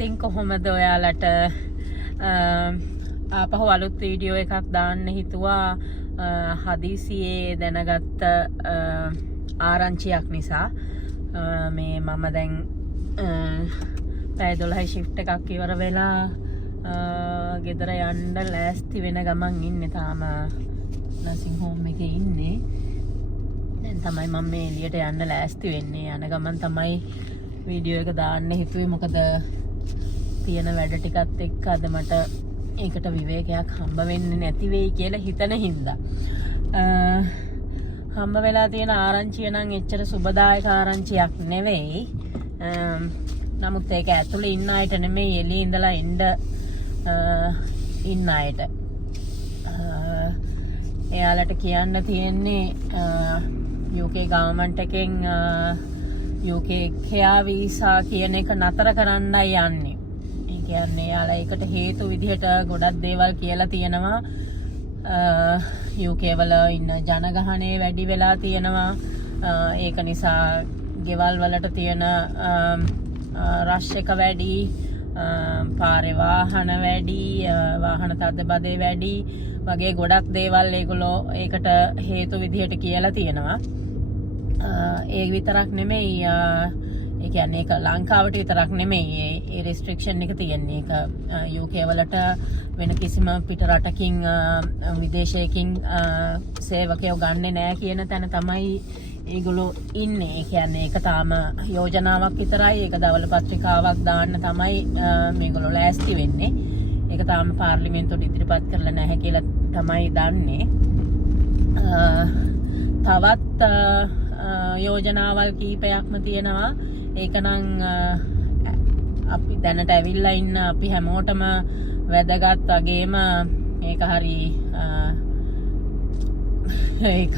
ඉතින් කොහොමද ඔයාලට ආපහු අලුත් වීඩියෝ එකක් දාන්න හිතුවා හදිසියේ දැනගත්ත ආරංචියක් නිසා මේ මම දැන් පැය 12 ෂිෆ්ට් එකක් ඉවර වෙලා ගෙදර යන්න ලෑස්ති වෙන ගමන් ඉන්නේ තාම නර්සිං හෝම් එකේ ඉන්නේ දැන් තමයි මම මේ එළියට යන්න ලෑස්ති වෙන්නේ යන ගමන් තමයි වීඩියෝ එක දාන්න හිතුවේ මොකද තියෙන වැඩ ටිකත් එක්ක අද මට ඒකට විවේකයක් හම්බ වෙන්නේ නැති වෙයි කියලා හිතන හින්දා හම්බ වෙලා තියෙන ආරංචිය නම් එච්චර සුබදායක ආරංචියක් නෙවෙයි නමුත් ඒක ඇතුලේ ඉන්න අයට නෙමෙයි එළියේ ඉඳලා ඉන්න අයට එයාලට කියන්න තියෙන්නේ UK ගවර්න්මන්ට් එකෙන් UK කෙයා වීසා කියන එක නතර කරන්නයි යන්නේ. ඒ කියන්නේ යාලා ඒකට හේතු විදිහට ගොඩක් දේවල් කියලා තියෙනවා. UK වල ඉන්න ජනගහනය වැඩි වෙලා තියෙනවා. ඒක නිසා ගෙවල් වලට තියෙන රෂ් එක වැඩි, පාරේ වාහන වැඩි, වාහන තදබදේ වැඩි වගේ ගොඩක් දේවල් ඒගොල්ලෝ ඒකට හේතු විදිහට කියලා තියෙනවා. ඒ විතරක් නෙමෙයි ඒ කියන්නේ ඒක ලංකාවට විතරක් නෙමෙයි ඒ රෙස්ට්‍රික්ෂන් එක තියෙන්නේ ඒක UK වලට වෙන කිසිම පිට රටකින් විදේශයකින් සේවකයෝ ගන්නෙ නෑ කියන තැන තමයි ඒගොල්ලෝ ඉන්නේ. ඒ කියන්නේ ඒක තාම යෝජනාවක් විතරයි. ඒක දවල් පත්‍රිකාවක් දාන්න තමයි මේගොල්ලෝ ලෑස්ති වෙන්නේ. ඒක තාම පාර්ලිමේන්තුවට ඉදිරිපත් කරලා නැහැ කියලා තමයි දන්නේ. තවත් යෝජනාවල් කීපයක්ම තියෙනවා. ඒක නම් අපි දැනට ඇවිල්ලා ඉන්න අපි හැමෝටම වැදගත් වගේම මේක හරි ඒක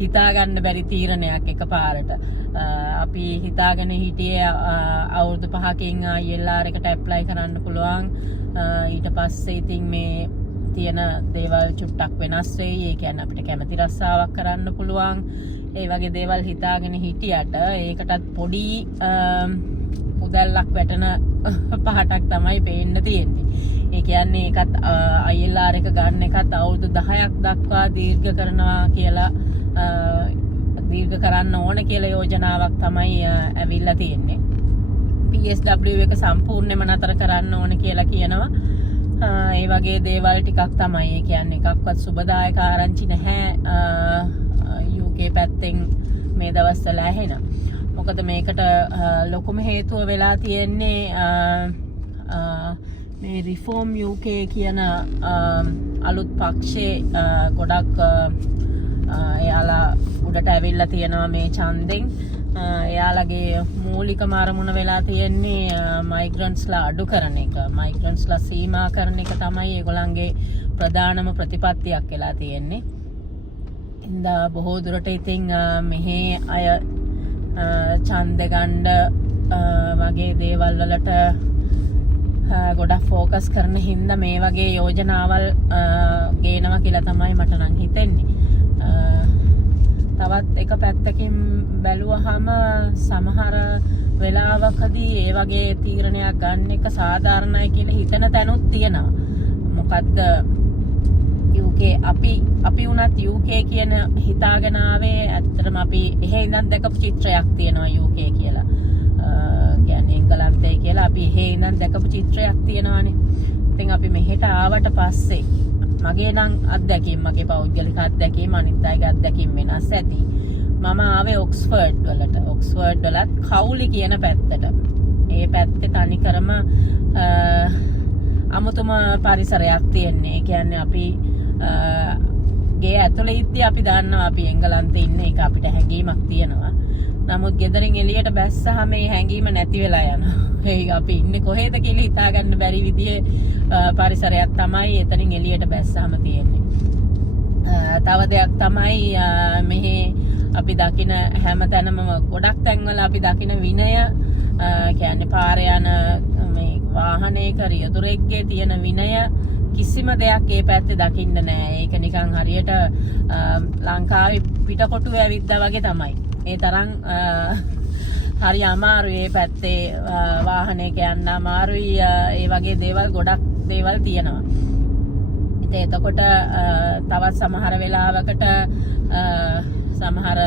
හිතා ගන්න බැරි තීරණයක් එකපාරට. අපි හිතාගෙන හිටියේ අවුරුදු 5කින් ILR එකට ඇප්ලයි කරන්න පුළුවන්. ඊට පස්සේ ඉතින් මේ තියෙන දේවල් චුට්ටක් වෙනස් වෙයි. ඒ කියන්නේ අපිට කැමති රස්සාවක් කරන්න පුළුවන්. ඒ වගේ දේවල් හිතාගෙන හිටියට ඒකටත් පොඩි මුදල්ලක් වැටෙන පහටක් තමයි පේන්න තියෙන්නේ. ඒ කියන්නේ ඒකත් ILR එක ගන්න එකත් අවුරුදු 10ක් දක්වා දීර්ඝ කරනවා කියලා දීර්ඝ කරන්න ඕන කියලා යෝජනාවක් තමයි ඇවිල්ලා තියෙන්නේ. PSW එක සම්පූර්ණයෙන්ම නතර කරන්න ඕන කියලා කියනවා. ඒ වගේ දේවල් ටිකක් තමයි. ඒ කියන්නේ එකක්වත් සුබදායක ආරංචි නැහැ UK පැත්තෙන් මේ දවස්වල ඇහෙන. මොකද මේකට ලොකුම හේතුව වෙලා තියෙන්නේ මේ රිෆෝම් UK කියන අලුත් පක්ෂේ ගොඩක් එයාලා උඩට ඇවිල්ලා තියෙනවා මේ ඡන්දෙන්. එයාලගේ මූලිකම අරමුණ වෙලා තියෙන්නේ මයිග්‍රන්ට්ස්ලා අඩු කරන එක. මයිග්‍රන්ට්ස්ලා සීමා කරන එක තමයි ඒගොල්ලන්ගේ ප්‍රධානම ප්‍රතිපත්තියක් වෙලා තියෙන්නේ. ඉන්දා බොහෝ දුරට ඉතින් මෙහි අය ඡන්ද ගන්න වගේ දේවල් වලට ගොඩක් ફોකස් කරන හින්දා මේ වගේ යෝජනාවල් ගේනවා කියලා තමයි මට නම් හිතෙන්නේ. තවත් එක පැත්තකින් බැලුවහම සමහර වෙලාවකදී ඒ වගේ තීරණයක් ගන්න එක සාධාරණයි කියලා හිතන තැනුත් තියෙනවා. මොකද්ද UK අපි උනත් UK කියන හිතාගෙන ආවේ ඇත්තටම අපි එහෙ ඉඳන් දැකපු චිත්‍රයක් තියෙනවා UK කියලා. කියන්නේ එංගලන්තේ කියලා අපි එහෙ ඉඳන් දැකපු චිත්‍රයක් තියෙනවානේ. ඉතින් අපි මෙහෙට ආවට පස්සේ මගේ නම් අත්දැකීම් මගේ පෞද්ගලික අත්දැකීම් අනිත් අයගේ අත්දැකීම් වෙනස් ඇති. මම ආවේ ඔක්ස්ෆර්ඩ් වලට. ඔක්ස්ෆර්ඩ් වලත් කවුලි කියන පැත්තට. ඒ පැත්තේ තනිකරම අමුතුම පරිසරයක් තියෙන්නේ. ඒ කියන්නේ අපි ගේ ඇතුළේ ඉද්දී අපි දන්නවා අපි එංගලන්තේ ඉන්නේ. ඒක අපිට හැඟීමක් තියෙනවා. නමුත් ගෙදරින් එළියට බැස්සහම මේ හැඟීම නැති වෙලා යනවා. ඒක අපි ඉන්නේ කොහෙද කියලා හිතා ගන්න බැරි විදිහේ පරිසරයක් තමයි එතනින් එළියට බැස්සහම තියෙන්නේ. තව දෙයක් තමයි මෙහි අපි දකින හැම තැනම ගොඩක් තැන්වල අපි දකින විනය කියන්නේ පාරේ යන මේ වාහනයක රියදුරෙක්ගේ තියෙන විනය කිසිම දෙයක් ඒ පැත්තේ දකින්න නෑ. ඒක නිකන් හරියට ලංකාවේ පිටකොටුව ඇවිද්දා වගේ තමයි. ඒ තරම් හරි අමාරුයි ඒ පැත්තේ වාහනයක යන්න අමාරුයි ඒ වගේ දේවල් ගොඩක් දේවල් තියෙනවා. ඉතින් එතකොට තවත් සමහර වෙලාවකට සමහර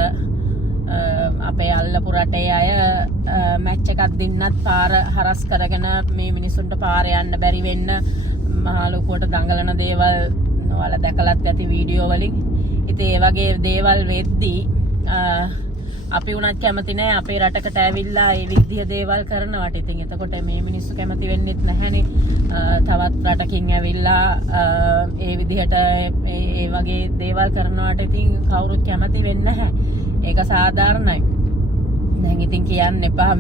අපේ අල්ලපු රටේ අය මැච් එකක් දෙන්නත් පාර හරස් කරගෙන මේ මිනිසුන්ට පාර යන්න බැරි වෙන්න මහා ලොකුවට දඟලන දේවල් ඔයාලා දැකලත් ඇති වීඩියෝ වලින්. ඉතින් ඒ වගේ දේවල් වෙද්දී අපි උනත් කැමති නෑ අපේ රටකට ඇවිල්ලා ඒ විදිහ දේවල් කරනවට. ඉතින් එතකොට මේ මිනිස්සු කැමති වෙන්නෙත් නැහැනේ තවත් රටකින් ඇවිල්ලා ඒ විදිහට ඒ වගේ දේවල් කරනවට. ඉතින් කවුරුත් කැමති වෙන්නේ නැහැ. ඒක සාධාරණයි. දැන් ඉතින් කියන්න එපා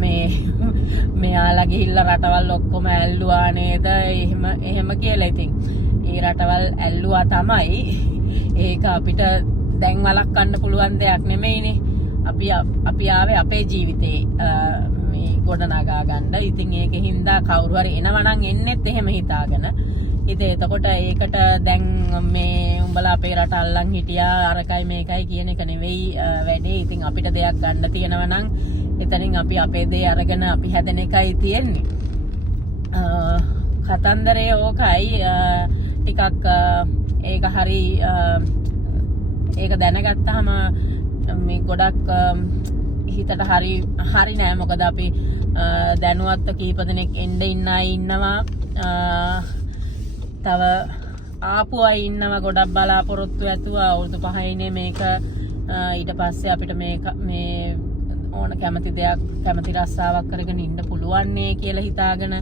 මෙයාලා ගිහිල්ලා රටවල් ඔක්කොම ඇල්ලුවා නේද එහෙම කියලා. ඉතින් ඒ රටවල් ඇල්ලුවා තමයි. ඒක අපිට දැන් වළක්වන්න පුළුවන් දෙයක් නෙමෙයිනේ. අපි ආවේ අපේ ජීවිතේ මේ ගොඩනගා ගන්න. ඉතින් ඒකෙන් හින්දා කවුරු හරි එනවා නම් එන්නෙත් එහෙම හිතාගෙන. ඉතින් එතකොට ඒකට දැන් මේ උඹලා අපේ රට අල්ලන් හිටියා අරකයි මේකයි කියන එක නෙවෙයි වැඩේ. ඉතින් අපිට දෙයක් ගන්න තියෙනවා නම් එතනින් අපි අපේ දේ අරගෙන අපි හැදෙන එකයි තියෙන්නේ. කතන්දරේ ඕකයි ටිකක් ඒක හරි ඒක දැනගත්තාම මේ ගොඩක් හිතට හරි නෑ. මොකද අපි දැනුවත්ව කීප දෙනෙක් එන්න ඉන්න අය ඉන්නවා. තව ආපු අය ඉන්නවා ගොඩක් බලාපොරොත්තු ඇතුව අවුරුදු 5යිනේ මේක. ඊට පස්සේ අපිට මේ ඕන කැමති දෙයක් කැමති රස්සාවක් කරගෙන ඉන්න පුළුවන් නේ කියලා හිතාගෙන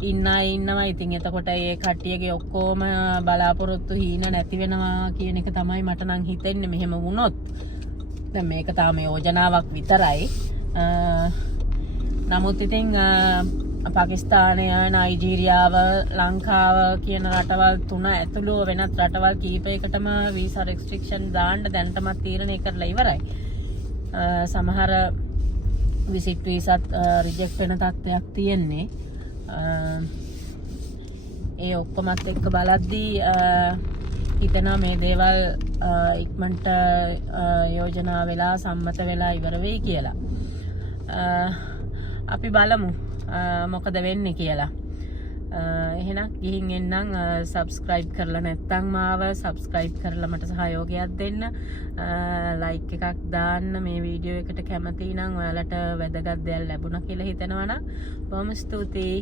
ඉන්න අය ඉන්නවා. ඉතින් එතකොට ඒ කට්ටියගේ ඔක්කොම බලාපොරොත්තු හීන නැති වෙනවා කියන එක තමයි මට නම් හිතෙන්නේ මෙහෙම වුණොත්. දැන් මේක තාම යෝජනාවක් විතරයි. නමුත් ඉතින් පාකිස්තානය, නයිජීරියාව, ලංකාව කියන රටවල් 3 ඇතුළු වෙනත් රටවල් කීපයකටම වීසා රෙස්ට්‍රික්ෂන් දාන්න දැනටමත් තීරණය කරලා ඉවරයි. සමහර විසිට් වීසාත් රිජෙක්ට් වෙන තත්ත්වයක් තියෙන්නේ. ඒ ඔක්කොමත් එක්ක බලද්දී හිතනවා මේ දේවල් ඉක්මනට යෝජනා වෙලා සම්මත වෙලා ඉවර වෙයි කියලා. අපි බලමු මොකද වෙන්නේ කියලා. එහෙනම් ගිහින් එන්නම්. සබ්ස්ක්‍රයිබ් කරලා නැත්නම් මාව සබ්ස්ක්‍රයිබ් කරලා මට සහයෝගයක් දෙන්න. ලයික් එකක් දාන්න. මේ වීඩියෝ එකට කැමති නම් ඔයාලට වැදගත් දෙයක් ලැබුණා කියලා හිතනවා නම් බොහොම ස්තුතියි.